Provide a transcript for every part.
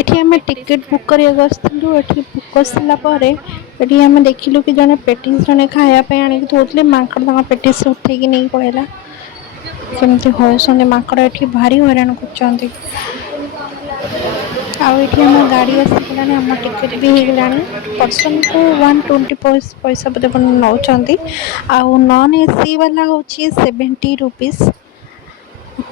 एठी आम ticket book करने बुक कर सारापर ये आम देखिलु कि जड़े पेटिस जड़े खायापी आणिक थोड़े माकड़ पेटिस उठेकी नहीं पड़ेगा केमती हौसंदी माकड़ एठी भारी हैरान कर आम गाड़ी आसीगला आम टिकेट भी हो गला पर्सन को 120 पैसा बोधे नौ आउ नॉन एसी वाला हूँ 70 रुपीस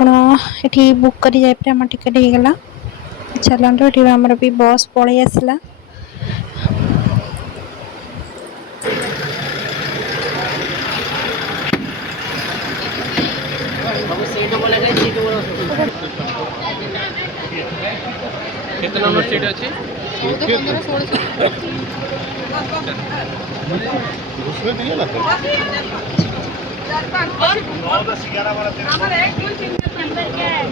आपड़ी बुक कर आम टिकेट हो गला चलते ये आमर भी बस पलि आसला केते नंबर सीट अछि 14 15 उसमें दिया ना 9 10 11 वाला तेरे हमारा 1 2 3 नंबर क्या है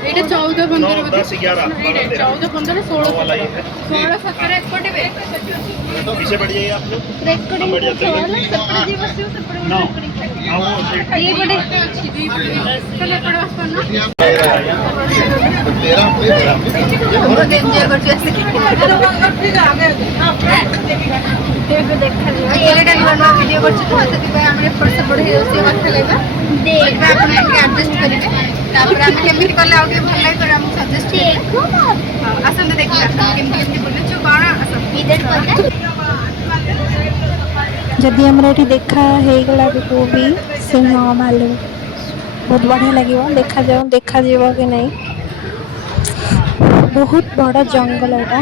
एटा 14 15 10 11 14 15 16 16 17 एपटे पीछे बढ़ जाइए आप लोग रेकॉर्डिंग बढ़ जाते हैं सेपटे जी बस सेपटे नो ये बड़े चले पड़े बस करना 13 बहुत एंजॉय करते हैं देखा एटा नवा वीडियो करछ तो सेति पे हमरे फट से बढ़ हेउसी मत लेबा देख आपण एडजस्ट करिवे तापर हम केमिति करले आउटे भल लाग कर हम सजेस्ट देखो असन देखिला केमिति केमिति बोले छु बाणा असन इधर पता जदि हमरा एठी देखा हे गला को भी सिंह भालू बहुत बढ़िया लगे देखा जीव कि नहीं बहुत बड़ा जंगल एटा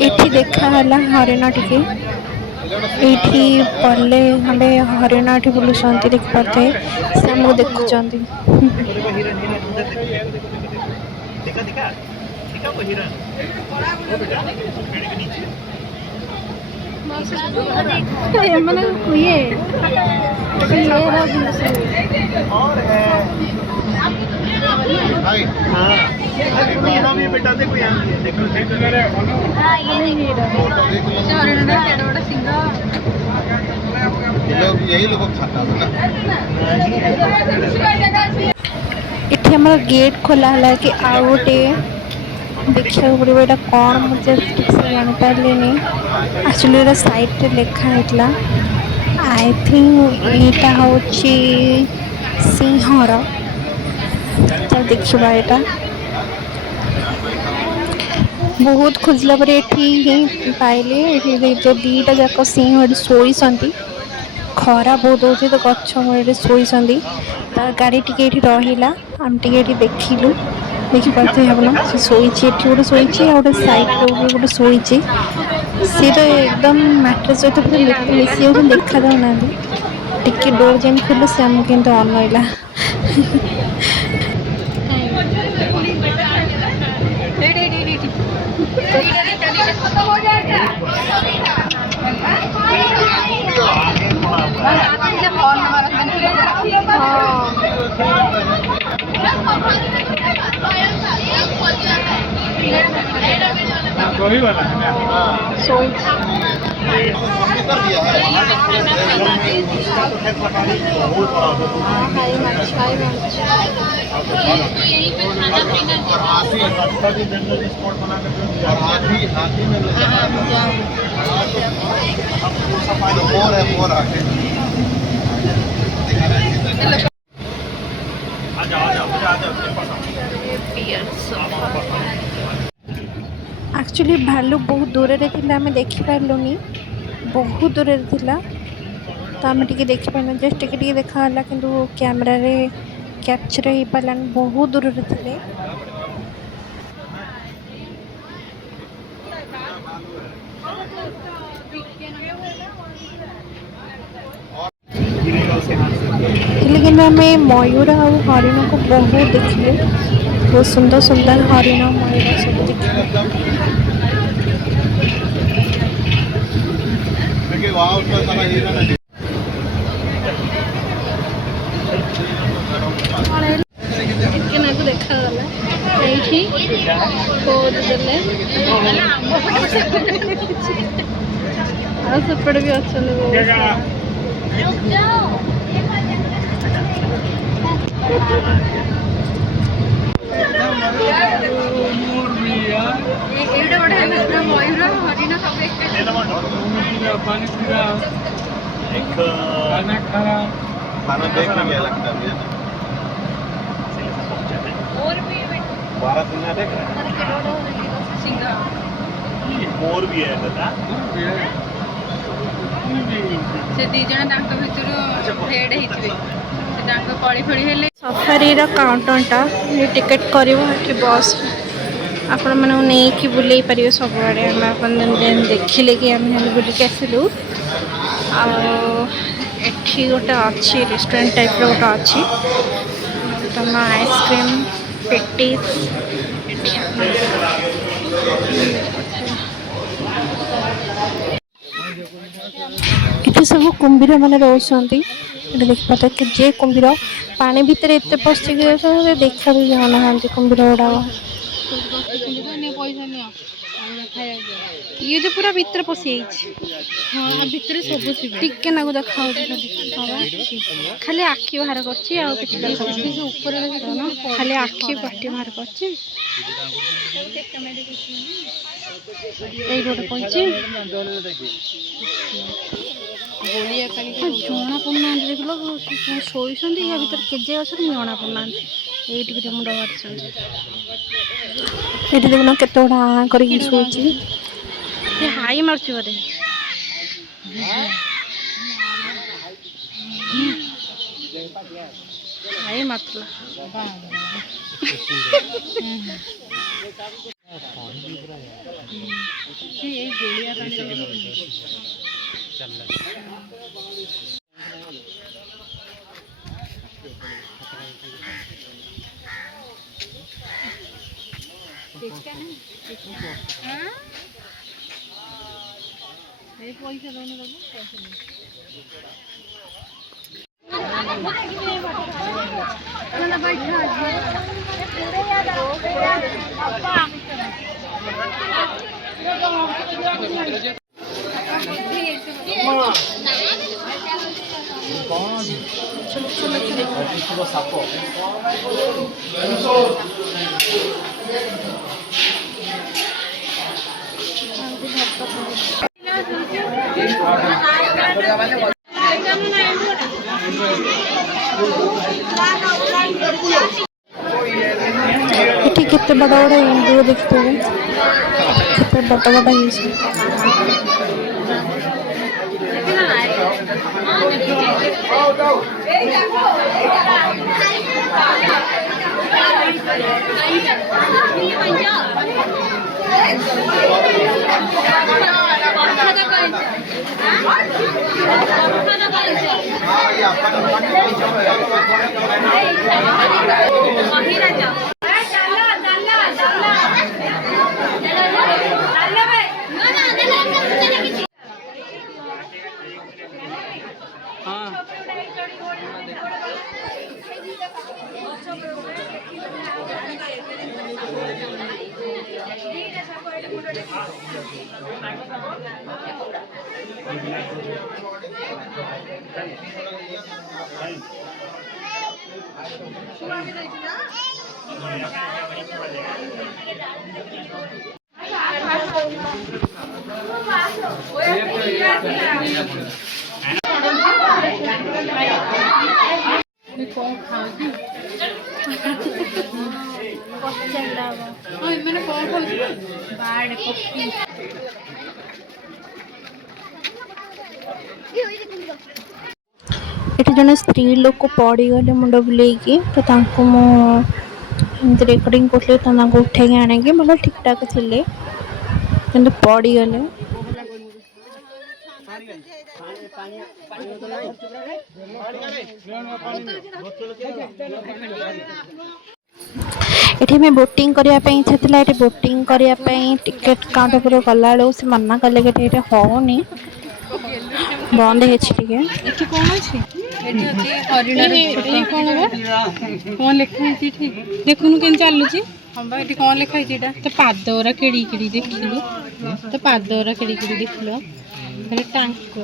एठी देखा हला हरिण टिके एठी पल्ले हमें हरिण एठी बुलुसंती देख पाते से हमको देखुचंती देखा देखा देखा वो हिरन वो बेटा पेड़ के नीचे मैंने ये और है भाई हां कोई यहां भी बेटा देखो यहां देखो देखो हां ये नहीं हरिण ना केड़ा बड़ा सिंगा लोग यही लोग खाता है ना इथे हमर गेट खोला हला कि आ गोटे देखिया पड़ो यहाँ कौन मुझे ठीक से जानी पारे नहीं एक्चुअली साइड रे लिखा है आई थिंक यहाँ हूँ सिंहर तो देखा यहाँ बहुत खोजला पर ही पाइले जो दीटा जाक सिंह शोई खरा बहुत होती तो गछ मूल शोई गाड़ी टी रहा आम टे देखिलु देखिपे भावना से शोची गोटे शोची गोटे सैड गोटे शोची सी तो एकदम मैटर सहित मिसी देखा जाऊना टिके डोर जमी खोल से आमको कितु अनइला वही वाला है एक्चुअली भालू बहुत दूर रे थिला हमें देखि पारलुनी बहुत दूर रे थिला तो आम टिके देखि पारना जस्ट टिके देखा हला किंतु कैमरा रे कैप्चर हो पारलानी बहुत दूर रे थिले लेकिन आम मयूर और हरिण को बहुत देखिले बहुत सुंदर सुंदर हरिण मयूर सब देखिले ଟିକେ ନାକୁ ଦେଖାଗଲା ଏଇଠି ପୋଜ ଦେଲେ ଆଉ ସେପଟେ ବି ଅଛନ୍ତି ବହୁତ ସାରା। ଏଇଟା ଗୋଟେ ହେଲା ମୟୂର ହରିଣ ସବୁ मोर भी है दादा से दी जण तांक भितरु फेड ହେଇଥିବେ ସେ ତାଙ୍କ କଳି ଫଳି ହେଲେ ସଫାରିର କାଉଣ୍ଟରଟା ଟିକେଟ୍ କରିବ ଏଠି ବସ୍ ଆପଣମାନଙ୍କୁ ନେଇକି ବୁଲେଇ ପାରିବେ ସବୁଆଡ଼େ। ଆମେ ଆପଣ ଦେଖିଲେ କି ଆମେ ହେଲେ ବୁଲିକି ଆସିଲୁ। ଆଉ ଏଠି ଗୋଟେ ଅଛି ରେଷ୍ଟୁରାଣ୍ଟ ଟାଇପ୍ର ଗୋଟେ ଅଛି ତମ ଆଇସ୍କ୍ରିମ୍ ପେଟିସ୍ ଏଠି ଏଠି ସବୁ କୁମ୍ଭୀର ମାନେ ରହୁଛନ୍ତି। ଏଠି ଦେଖିପାରୁଥିବେ କି ଯେ କୁମ୍ଭୀର ପାଣି ଭିତରେ ଏତେ ପଶିକି ଅଛନ୍ତି ଦେଖା ବି ଯାଉନାହାନ୍ତି କୁମ୍ଭୀର ଗୁଡ଼ାକ। ପଇସା ନିଅ ଇଏ ଯୋଉ ପୁରା ଭିତରେ ପଶିଯାଇଛି ହଁ ଭିତରେ ସବୁ ଥିବେ ଟିକେ ନାକୁ ଦେଖାଯାଉଛି ଖାଲି ଆଖି ବାହାର କରୁଛି ଆଉ କିଛି ଦେଖାଯାଉନି। ଉପରେ ଖାଲି ଆଖି ପାଟି ବାହାର କରୁଛି। ଏଇଠି ଗୋଟେ କହିଛି ଜଣା ପଡୁନାହାନ୍ତି ଦେଖିଲ ଶୋଇଛନ୍ତି ୟା ଭିତରେ କେଜେ ଅଛନ୍ତି ଜଣା ପଡୁନାହାନ୍ତି। ଏଇଠି ବି ମୁଣ୍ଡ ମାରିଛନ୍ତି। ଏଠି ଦେଖୁନ କେତେ ଗୁଡା ଆଁ କରିକି ଶୋଇଛି। ହାଇ ମାରୁଛି ବୋଧେ ହାଇ ମାରୁଥିଲା। ପଇସା ଦଉନି ଏଠି କେତେ ବଡ଼ ବଡ଼ ଏଣ୍ଡୁଅ ଦେଖିଥିବେ କେତେ ବଡ଼ ବଡ଼ ହେଇଛି। ଏଠି ଜଣେ ସ୍ତ୍ରୀ ଲୋକ ପଡ଼ିଗଲେ ମୁଣ୍ଡ ବୁଲେଇକି ତ ତାଙ୍କୁ ମୁଁ ଏମିତି ରେକର୍ଡ଼ିଂ କରୁଥିଲି ତ ତାଙ୍କୁ ଉଠେଇକି ଆଣିକି ଭଲ ଠିକ୍ ଠାକ୍ ଥିଲେ କିନ୍ତୁ ପଡ଼ିଗଲେ। ଏଠି ଆମେ ବୋଟିଂ କରିବା ପାଇଁ ଇଚ୍ଛା ଥିଲା। ଏଠି ବୋଟିଂ କରିବା ପାଇଁ ଟିକେଟ୍ କାଉଣ୍ଟର ଉପରେ ଗଲାବେଳକୁ ସେ ମନା କଲେ କି ଏଠି ହେଉନି। बंद है टिके ଏଠି କ'ଣ ଅଛି ଏଠି ଅଛି ହରିଣର ଏଇ କ'ଣ ବା କ'ଣ ଲେଖା ହେଇଛି ଏଠି ଦେଖୁନୁ କେମିତି ଚାଲୁଛି ହଁ ବା ଏଠି କ'ଣ ଲେଖା ହେଇଛି ଏଇଟା ତ ପାଦ ଗୁରା କେଡ଼ି କେଡ଼ି ଦେଖିଲୁ ତ ପାଦ ଗୁରା କେଡ଼ି କେଡ଼ି ଦେଖିଲ ହେଲେ ଟାଙ୍କ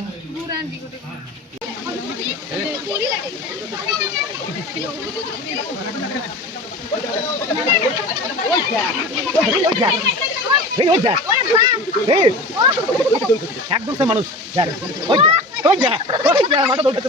একদম সে মানুষ মাথা ধরতে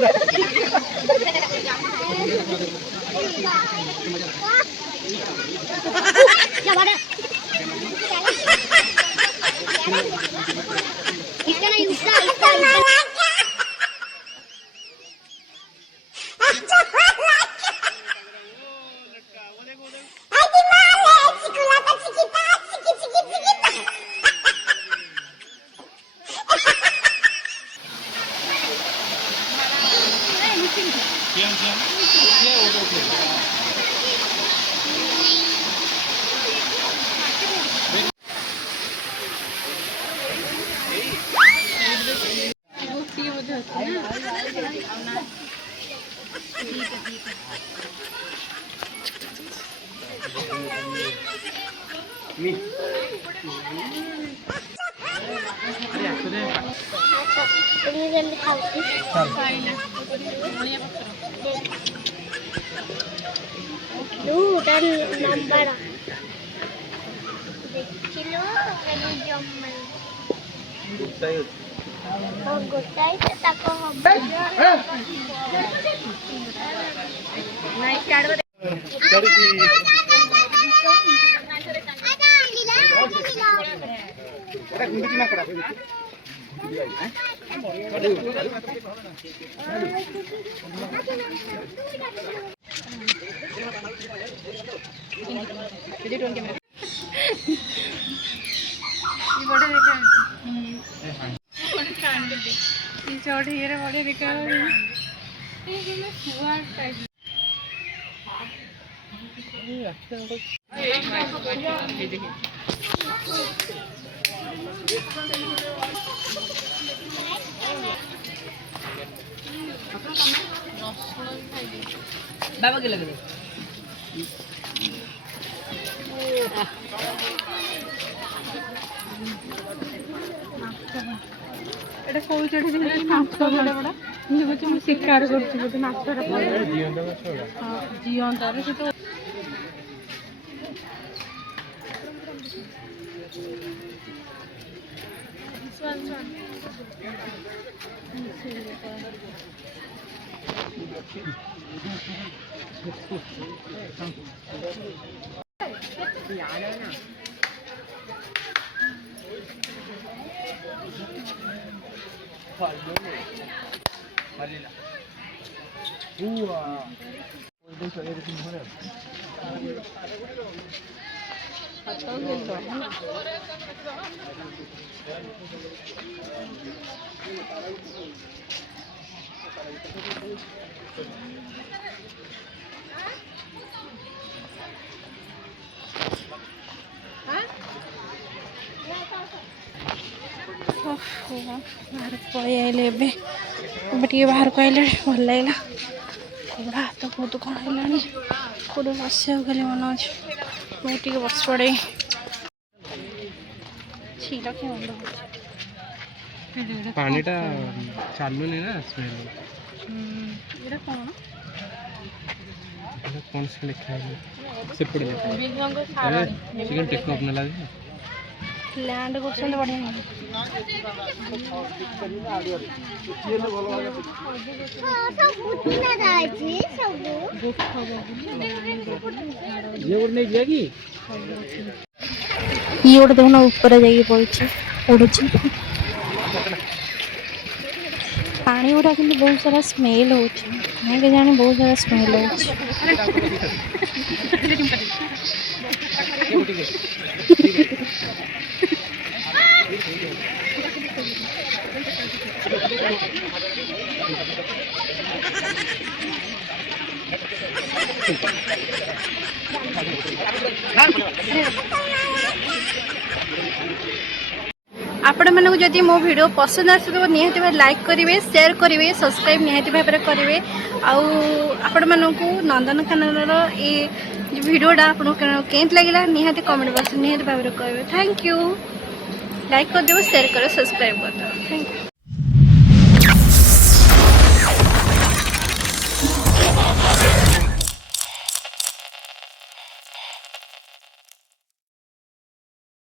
গোটাই তাকে হবে चढ़े बड़े देखा बाबा के लगे এটা কই চড়ে দেখি মাছ বড় বড় আমি বলছি আমি শিকার করছি বলতে মাছটা জিয়ন্তা মাছ হ্যাঁ জিয়ন্তা রে সেটা बाहर पलि आइले टे बाहर को आइले भल लगे गोड़ हाथ बहुत कौन है कौट बस खाली मन अच्छे मुझे बस पड़े छीला क्या पानीटा चालुनी ना स्मेल এটা কোন कौन से लिखा है सेपड़े चिकन टेक अपने लगे लैंड कर बढ़िया ये गोटे देखना ऊपर जाइए पड़ी उड़ुची पानी गुड़ा कि बहुत सारा स्मेल हो जाने बहुत सारा स्मेल आपण मानक जदि मो वीडियो पसंद आसुव निहाती भाव लाइक करेंगे शेयर करेंगे सब्सक्राइब निहाती भाव करेंगे आपण मानक नंदनकानन ये वीडियोटा आपको केमती लगे निहाती कमेंट बॉक्स निहाती भाव करेंगे। Thank you. लाइक कर दो शेयर करो सब्सक्राइब कर दो। Thank you.